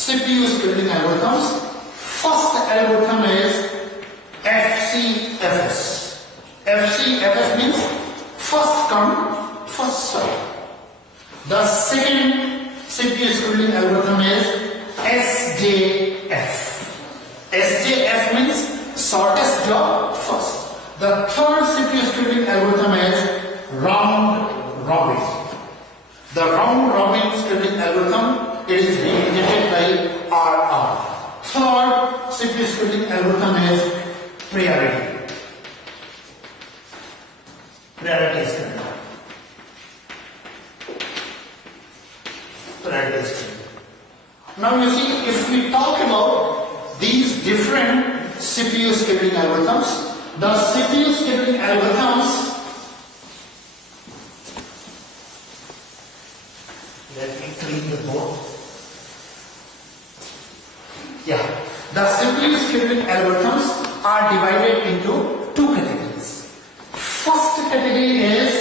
CPU scheduling algorithms. First algorithm is FCFS. FCFS means first come, first serve. The second CPU scheduling algorithm is SJF. SJF means shortest job first. The third CPU scheduling algorithm is round robin. The round robin scheduling algorithm, it is represented by RR. Third CPU scheduling algorithm is priority. Priority scheduling. Priority scheduling. Now you see, if we talk about these different CPU scheduling algorithms, the CPU scheduling algorithms, let me clean the board. Yeah, the CPU scheduling algorithms are divided into two categories. First category is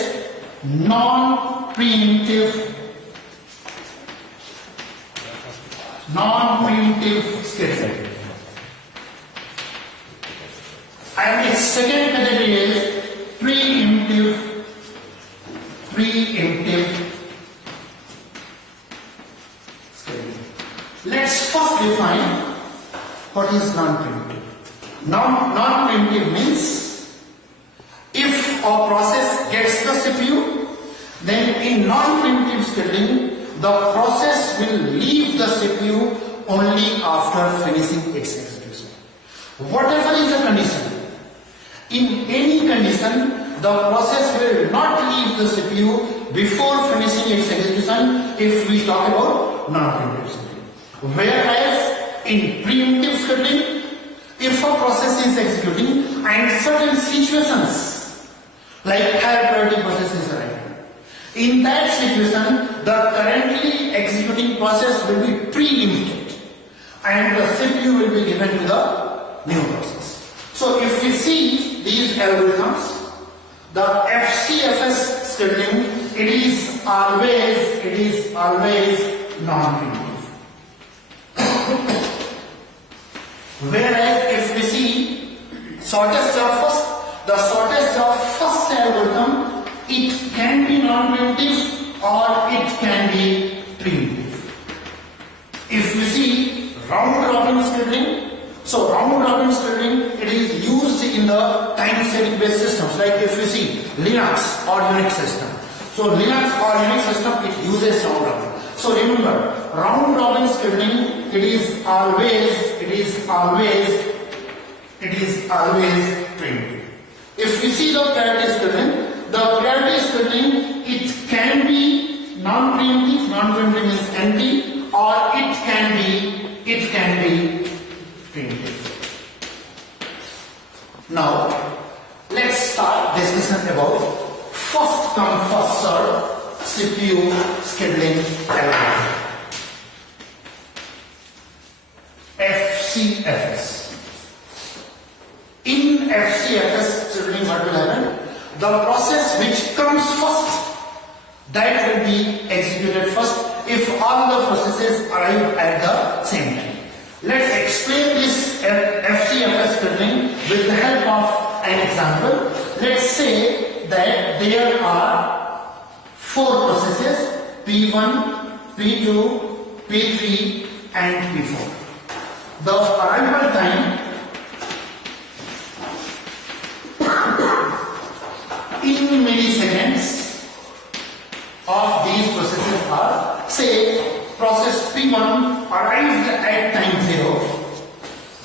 non-preemptive scheduling. And its second category is preemptive scheduling. Let's first define what is non-preemptive. Non-preemptive means if a process gets the CPU, then in non-preemptive scheduling, the process will leave the CPU only after finishing its execution. Whatever is the condition, in any condition, the process will not leave the CPU before finishing its execution if we talk about non-preemptive scheduling. Whereas in preemptive scheduling, if a process is executing and certain situations like higher priority process is arriving, in that situation, the currently executing process will be preempted and the CPU will be given to the new process. So if we see these algorithms, the FCFS scheduling, it is always non-preemptive. Whereas if we see shortest job first, the shortest job first algorithm, it can be non-preemptive or it can be preemptive. If we see round robin scheduling, so round robin scheduling, it is used in the time setting based systems. Like if you see Linux or Unix system, so Linux or Unix system, it uses round robin. So remember, round robin scheduling, it is always preemptive. If we see the priority scheduling, the priority scheduling, it can be non-preemptive. Non-preemptive means empty, or it can be preemptive. Now, let's start discussion about first come first serve CPU scheduling algorithm. FCFS. In FCFS scheduling, what will happen? The process which comes first, that will be executed first if all the processes arrive at the same time. Let's explain this FCFS scheduling with the help of an example. Let's say that there are 4 processes, P1, P2, P3 and P4. The arrival time in milliseconds of these processes are, say, process P1 arrived at time 0,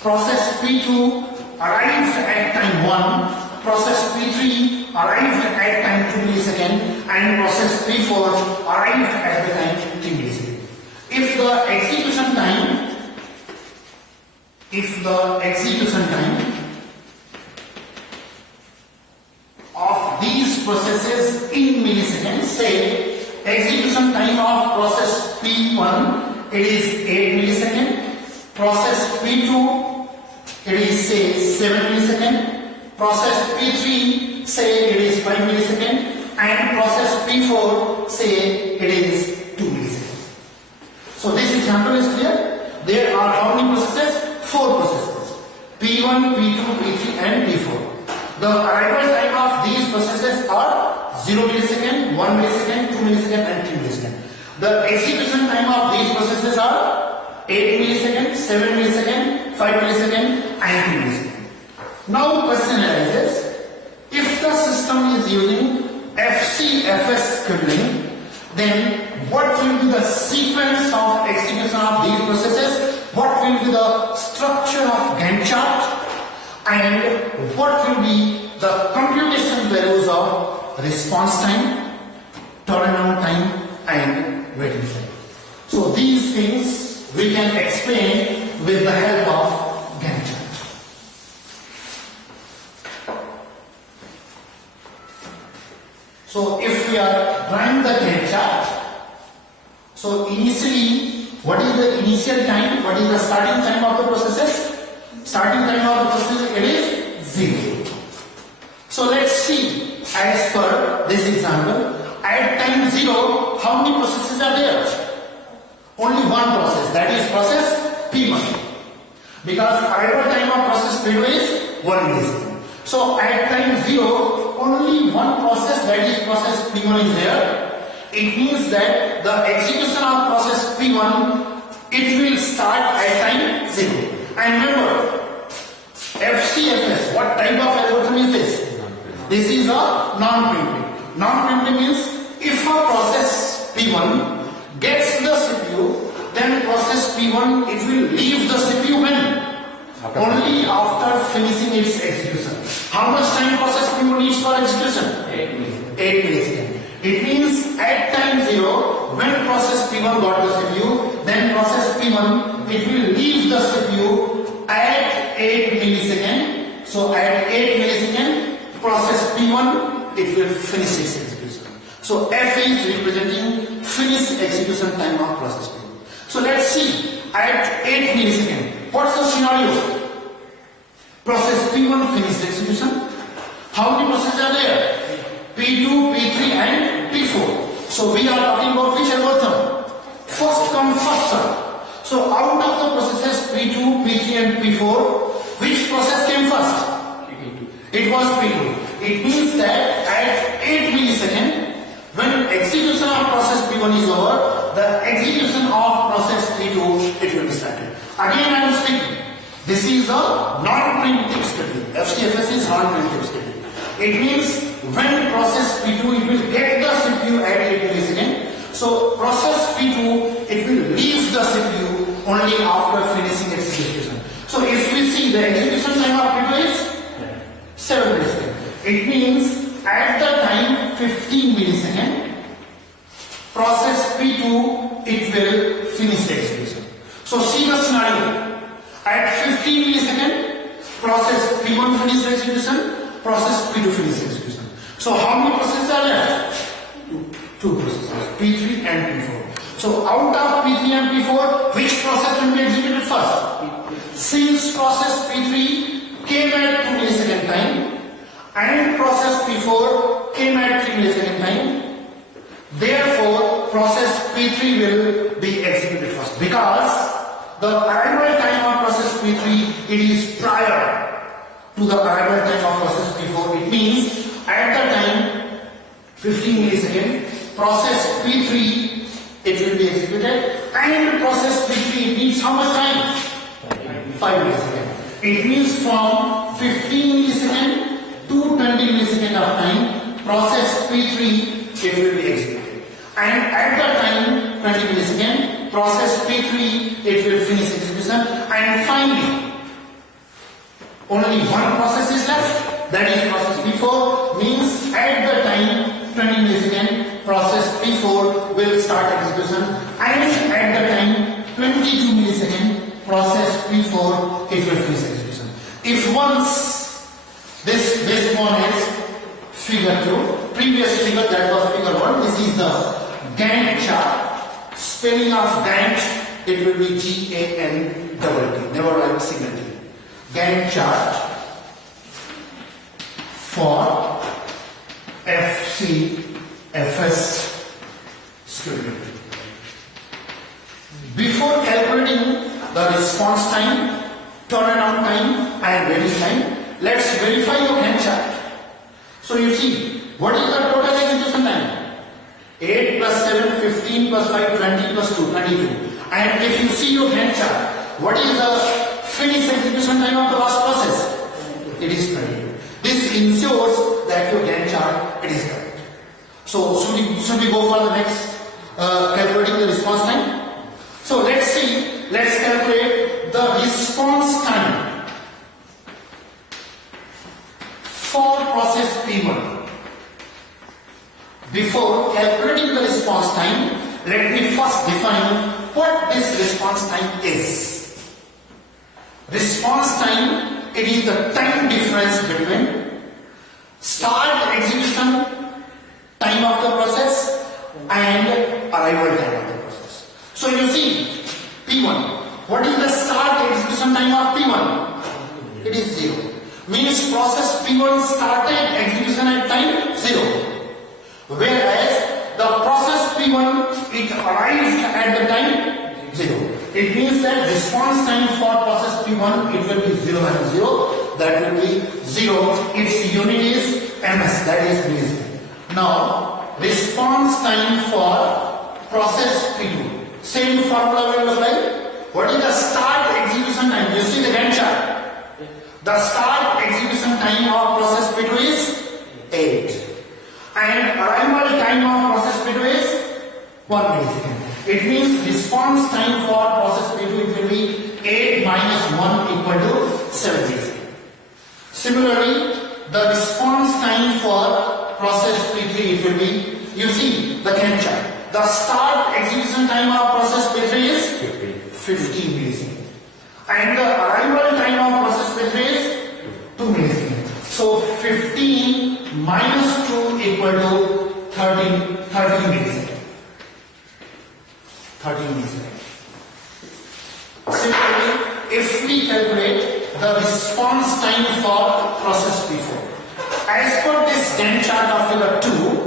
process P2 arrived at time 1, process P3 arrived at time 2 milliseconds, and process P4 arrived at the time 3 milliseconds. If the execution time of these processes in milliseconds, say execution time of process P1, it is 8 milliseconds, process P2, it is say 7 milliseconds, process P3, say it is 5 milliseconds, and process P4, say it is 2 milliseconds. So this example is clear. there are how many processes? 4 processes. P1, P2, P3 and P4. The arrival time of these processes are 0 millisecond, 1 millisecond, 2 millisecond and 3 millisecond. The execution time of these processes are 8 millisecond, 7 millisecond, 5 millisecond and 2 millisecond. Now question arises, if the system is using FCFS scheduling, then what will be the sequence of execution of these processes? What will be the structure of Gantt chart? And what will be the computation values of response time, turnaround time and waiting time? So these things we can explain with the help of Gantt chart. So if we are drawing the Gantt chart, so initially, what is the initial time? What is the starting time of the processes? Starting time of the process, it is 0. So let's see, as per this example, at time 0, how many processes are there? Only one process, that is process P1. Because arrival time of process P2 is 1 millisecond. So at time 0, only one process, that is process P1 is there. It means that the execution of process P1, it will start at time 0. And remember, FCFS, what type of algorithm is this? This is a non-preemptive. Non-preemptive means if a process P1 gets the CPU, then process P1, it will leave the CPU when? Only after finishing its execution. How much time process P1 needs for execution? 8 milliseconds. It means at time 0, when process P1 got the CPU, then process P1, it will leave the CPU at 8 milliseconds. So at 8 milliseconds, process P1, it will finish its execution. So F is representing finished execution time of process P1. So let's see, at 8 milliseconds, what's the scenario? Process P1 finished execution. How many processes are there? P2, P3 and P4. So we are talking about which algorithm? First come, first serve. So out of the processes P2, P3 and P4, which process came first? P2. It was P2. It means that at 8 milliseconds, when execution of process P1 is over, the execution of process P2, it will be started. Again I am speaking. This is a non-preemptive scheduling. FCFS is non-preemptive scheduling. It means when process P2, it will get the CPU at 8 milliseconds. So process P2, it will leave the CPU only after finishing its execution. So if we see the execution time of P2 is 7 milliseconds. It means at the time 15 milliseconds, process P2, it will finish the execution. So see the scenario. At 15 milliseconds, process P1 finishes execution, process P2 finishes execution. So how many processes are left? Two processes, P3 and P4. So out of P3 and P4, which process will be executed first? Since process P3 came at 2 millisecond time and process P4 came at 3 millisecond time, therefore process P3 will be executed first, because the arrival time of process P3, it is prior to the arrival time of process P4. It means at the time 15 milliseconds, process P3, it will be executed, and process P3, it needs how much time? 5 milliseconds. It means from 15 milliseconds to 20 milliseconds of time, process P3, it will be executed. And at the time 20 milliseconds, process P3, it will finish execution, and finally only one process is left, that is process P4, means at the time 20 milliseconds, process P4 will start execution, and at the time 22 milliseconds, process P4, it will finish execution. If once this one is figure 2, previous figure that was figure 1, this is the Gantt chart. Spelling of Gantt, it will be G-A-N-T-T, never write single T. Gantt chart for FCFS scheduling. Before calculating the response time, turnaround time and release time. Let's verify your Gantt chart. So you see, what is the total execution time? 8 plus 7, 15 plus 5, 20 plus 2, 22. And if you see your Gantt chart, what is the finished execution time of the last process? It is 22. This ensures that your Gantt chart it is correct. So should we go for the next calculating the response time? So let's calculate the response time for process P1. Before calculating the response time, let me first define what this response time is. Response time, it is the time difference between start execution time of the process and arrival time of the process. So you see, P1, what is the start execution time of P1? It is 0. Means process P1 started execution at time 0. Whereas the process P1, it arrived at the time 0. It means that response time for process P1, it will be 0 and 0. That will be 0. Its unit is ms, that is millisecond. Now, response time for process P2. Same formula will apply. What is the start execution time? You see the Gantt chart. The start execution time of process P2 is 8. And arrival time of process P2 is 1 millisecond. It means response time for process P2 it will be 8 minus 1 equal to 7 millisecond. Similarly, the response time for process P3 it will be, you see the Gantt chart. The start execution time of process P3 is 15 millisecond. And the arrival time of process P3 is 2 milliseconds. So 15 minus 2 equal to 13 milliseconds. 13 milliseconds. Similarly, if we calculate the response time for process P4, as per this Gantt chart of figure 2,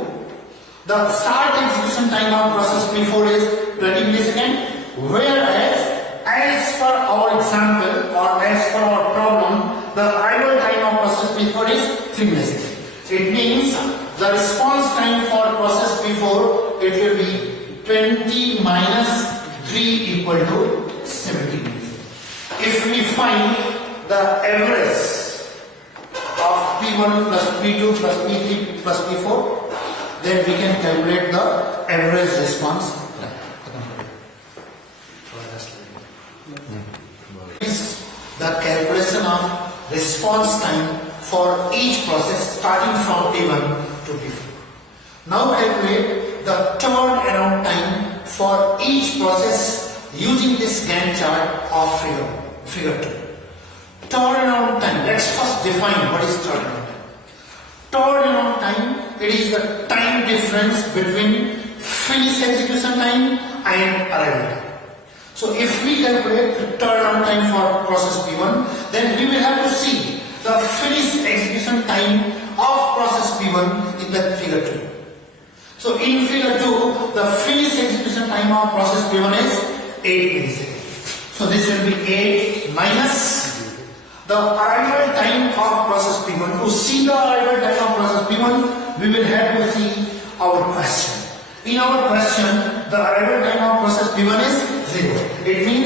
the start execution time of process P4 is 20 milliseconds, whereas as per our example or as per our problem, the arrival time of process P4 is 3 milliseconds. It means the response time for process P4 it will be 20 minus 3 equal to 70 milliseconds. If we find the average of P1 plus P2 plus P3 plus P4, then we can calculate the average response. Is the calculation of response time for each process starting from P1 to P4. Now calculate the turnaround time for each process using this Gantt chart of figure 2. Turnaround time, let's first define what is turnaround time. Turnaround time, it is the time difference between finish execution time and arrival time. So if we calculate the turnaround time for process P1, then we will have to see the finished execution time of process P1 in the figure 2. So in figure 2, the finished execution time of process P1 is 8 milliseconds. So this will be 8 minus the arrival time of process P1. To see the arrival time of process P1, we will have to see our question. In our question, the arrival time of process P1 is 0. It means